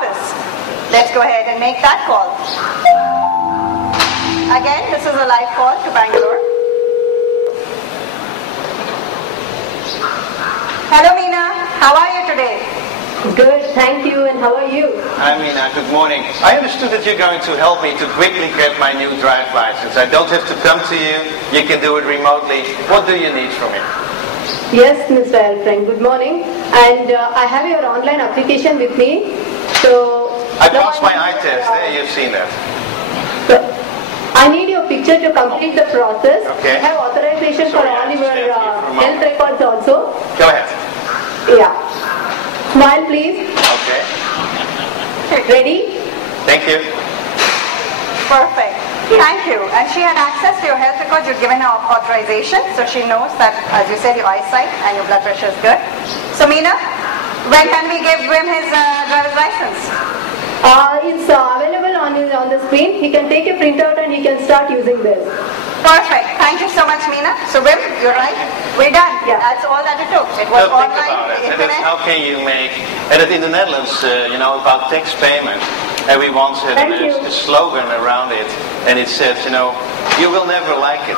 office. Let's go ahead and make that call. Again, this is a live call to Bangalore. Hello Meena, how are you today? Good, thank you, and how are you? Hi Meena, good morning. I understood that you're going to help me to quickly get my new drive license. I don't have to come to you, you can do it remotely. What do you need from me? Yes, Mr. Elfrink, good morning. And I have your online application with me. So I passed my eye test, you've seen that. So, I need your picture to complete the process. Okay. I have authorization for all your health records also. Go ahead. Yeah. Smile please. Okay. Ready? Thank you. Perfect. Thank you. And she had access to your health records. You've given her authorization, so she knows that, as you said, your eyesight and your blood pressure is good. So Meena, when can we give him his driver's license? It's available on the screen. He can take a printout and he can start using this. Perfect. Thank you so much, Meena. So Wim, you're right. We're done. Yeah. That's all that it took. It was So think online, about it. internet. How can you make, and in the Netherlands, about tax payment, and we once had a slogan around it, and it said, you will never like it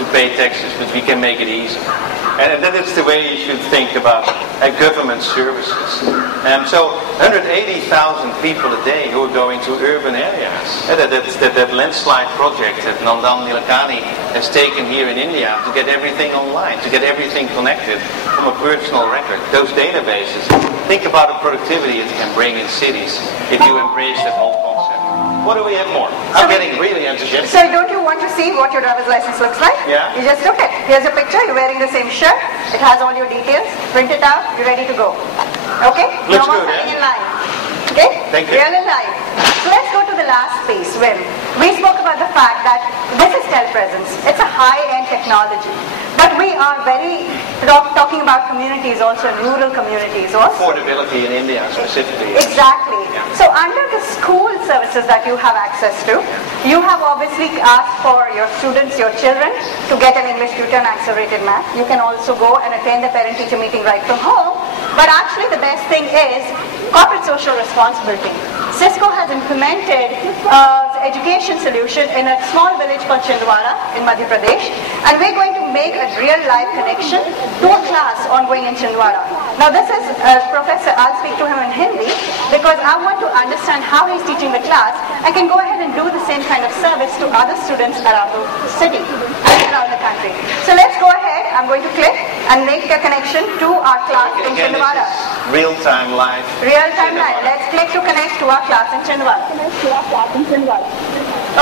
to pay taxes, but we can make it easy. And that is the way you should think about government services. So 180,000 people a day who are going to urban areas. That landslide project that Nandan Nilekani has taken here in India to get everything online, to get everything connected from a personal record. Those databases, think about the productivity it can bring in cities if you embrace that whole concept. What do we have more? I'm getting really enthusiastic. So don't you want to see what your driver's license looks like? Yeah. You just took it. Here's a picture. You're wearing the same shirt. It has all your details. Print it out. You're ready to go. Okay? Looks no more good, standing in line. Okay? Thank you. Real and live. So let's go to the last piece, Wim. We spoke about the fact that this is telepresence. It's a high-end technology. But we are talking about communities also, rural communities also. Affordability in India specifically. Exactly. Yeah. So under the school services that you have access to, you have obviously asked for your students, your children, to get an English tutor and accelerated math. You can also go and attend the parent-teacher meeting right from home. But actually the best thing is corporate social responsibility. Cisco has implemented education solution in a small village called Chindwara in Madhya Pradesh, and we're going to make a real life connection to a class ongoing in Chindwara. Now this is Professor, I'll speak to him in Hindi because I want to understand how he's teaching the class. I can go ahead and do the same kind of service to other students around the city and around the country. So let's go ahead, I'm going to click and make a connection to our class in Chindwara. Real-time live. Real-time live. Let's click to connect to our class in Chindwara.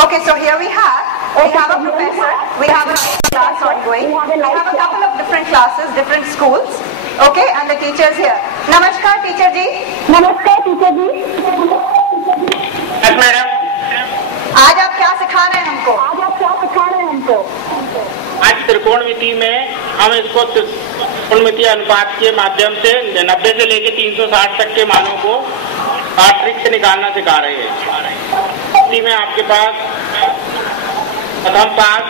Okay, so here we have a professor, we have a class ongoing, we have a couple of different classes, different schools, okay, and the teachers here. Namaskar, teacher ji. नमस्कार teacher जी। Yes, madam. आज आप क्या सिखा रहे हैं हमको? आज आप क्या सिखा रहे हैं हमको? आज त्रिकोणमिति में हम इसको त्रिकोणमिति अनुपात के माध्यम से 90 से लेकर 360 तक के मानों को ट्रिक से निकालना सिखा रहे हैं। इसी में आपके पास प्रथम पाठ।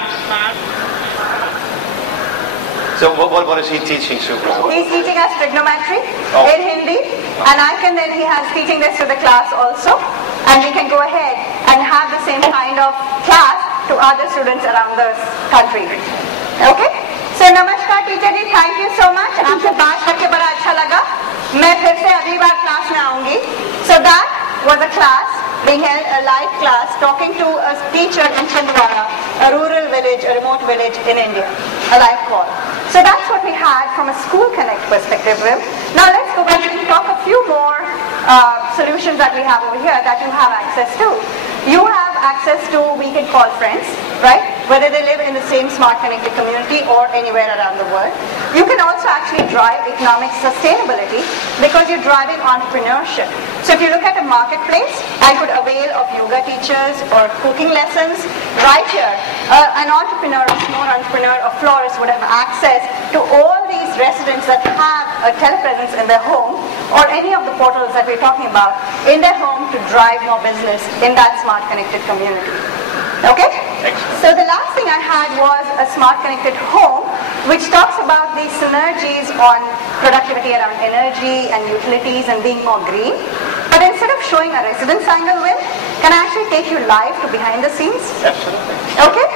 So what is he teaching, Super? He's teaching us trigonometry in Hindi, and he has teaching this to the class also, and we can go ahead and have the same kind of class to other students around the country. Okay? So namaskar teacher ji, thank you so much. आपसे बात करके बड़ा अच्छा लगा. मैं फिर से अगली बार क्लास में आऊंगी. So that was a class being held, a live class talking to a teacher in Chindwara, a rural village, a remote village in India, a live call. So that's what we had from a school connect perspective. Now let's go back and talk a few more solutions that we have over here that you have access to. You have access to, we can call friends, right? Whether they live in the same smart connected community or anywhere around the world. You can also actually drive economic sustainability because you're driving entrepreneurship. So if you look at a marketplace, I could avail of yoga teachers or cooking lessons right here. An entrepreneur, a small entrepreneur, a florist would have access to all these residents that have a telepresence in their home or any of the portals that we're talking about in their home to drive more business in that smart connected community. Okay? Excellent. So the last thing I had was a smart connected home, which talks about the synergies on productivity around energy and utilities and being more green. But instead of showing showing a residence angle with, can I actually take you live to behind the scenes? Absolutely. Okay?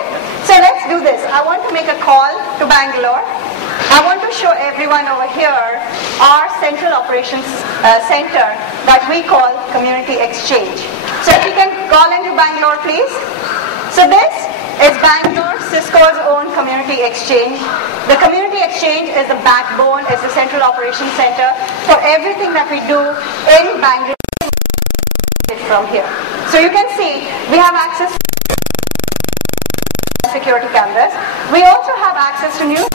So let's do this. I want to make a call to Bangalore. I want to show everyone over here our central operations center that we call Community Exchange. So if you can call into Bangalore, please. So this is Bangalore Cisco's own Community Exchange. The Community Exchange is the backbone, is the central operations center for everything that we do in Bangalore from here. So you can see we have access to security cameras. We also have access to news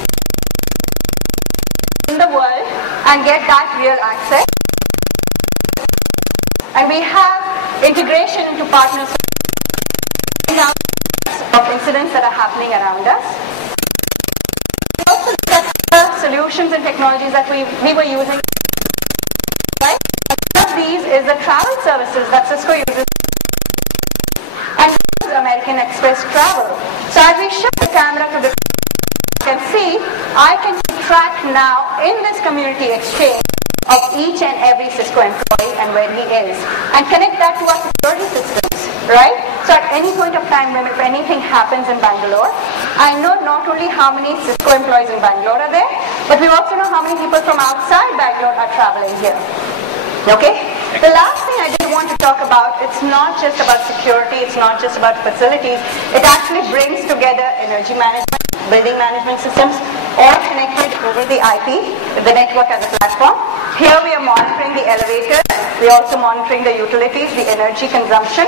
in the world and get that real access. And we have integration into partners of incidents that are happening around us. We also look at the solutions and technologies that we were using. Right? One of these is the travel services that Cisco uses, and American Express Travel. So as we shift the camera to the, you can see I can track now in this Community Exchange of each and every Cisco employee and where he is, and connect that to our security systems, right? So at any point of time when if anything happens in Bangalore, I know not only how many Cisco employees in Bangalore are there, but we also know how many people from outside Bangalore are traveling here. Okay? The last thing I did want to talk about, it's not just about security, it's not just about facilities, it actually brings together energy management, building management systems, all connected over the IP, the network as a platform. Here we are monitoring the elevators, we are also monitoring the utilities, the energy consumption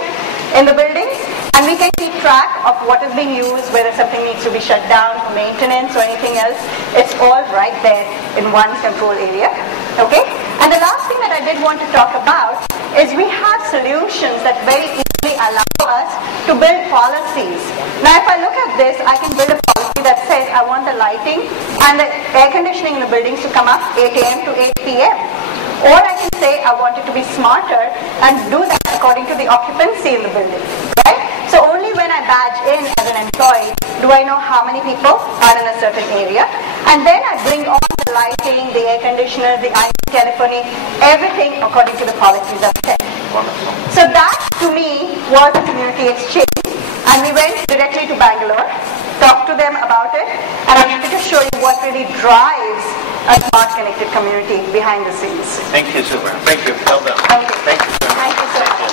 in the buildings, and we can keep track of what is being used, whether something needs to be shut down for maintenance or anything else. It's all right there in one control area. Okay? And the last thing that I did want to talk about is we have solutions that very easily allow us to build policies. Now if I look at this, I can build a policy that says I want the lighting and the air conditioning in the buildings to come up 8 a.m. to 8 p.m. Or I can say I want it to be smarter and do that according to the occupancy in the building. Right? So only when I badge in as an employee do I know how many people are in a certain area. And then I bring on the lighting, the air conditioner, the IP telephony, everything according to the policies I've set. Wonderful. So that to me was a Community Exchange. And we went directly to Bangalore, talked to them about it, and I wanted to show you what really drives a smart connected community behind the scenes. Thank you, Super. Thank you. Well done. Thank you. Thank you so much. Thank you so much.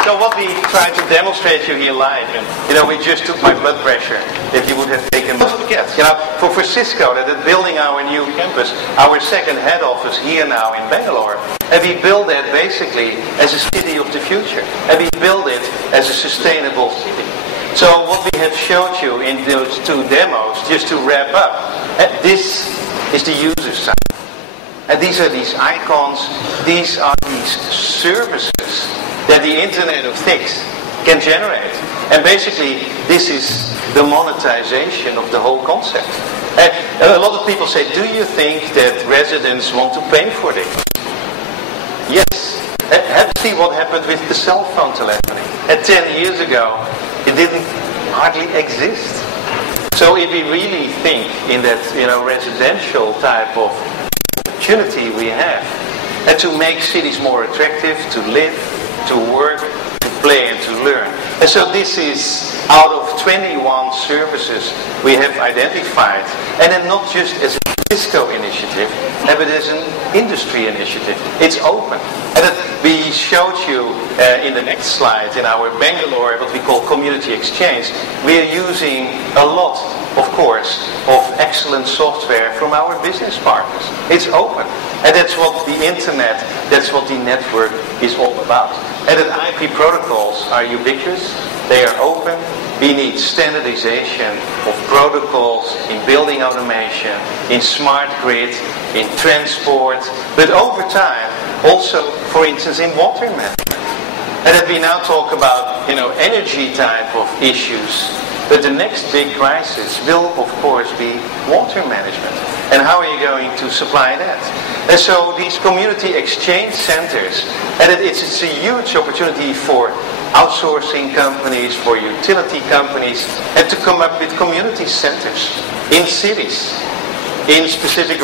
So what we tried to demonstrate you here live, and we just took my blood pressure. If you would have taken, for Cisco, that is building our new campus, our second head office here now in Bangalore, and we build that basically as a city of the future, and we build it as a sustainable city. So what we have showed you in those two demos, just to wrap up, this is the user side. And these are these icons, these are these services that the Internet of Things can generate. And basically, this is the monetization of the whole concept. And a lot of people say, do you think that residents want to pay for this? Yes. Have you seen what happened with the cell phone telephony? 10 years ago, it didn't hardly exist. So if we really think in that residential type of opportunity we have, and to make cities more attractive, to live, to work, to play and to learn. And so this is out of 21 services we have identified, and then not just as a Cisco initiative, but as an industry initiative. It's open. And we showed you in the next slide in our Bangalore, what we call Community Exchange. We are using a lot, of course, of excellent software from our business partners. It's open. And that's what the internet, that's what the network is all about. And that IP protocols are ubiquitous, they are open. We need standardization of protocols in building automation, in smart grid, in transport, but over time, also, for instance, in water management. And that we now talk about, energy type of issues. But the next big crisis will, of course, be water management. And how are you going to supply that? And so these community exchange centers, and it's a huge opportunity for outsourcing companies, for utility companies, and to come up with community centers in cities, in specific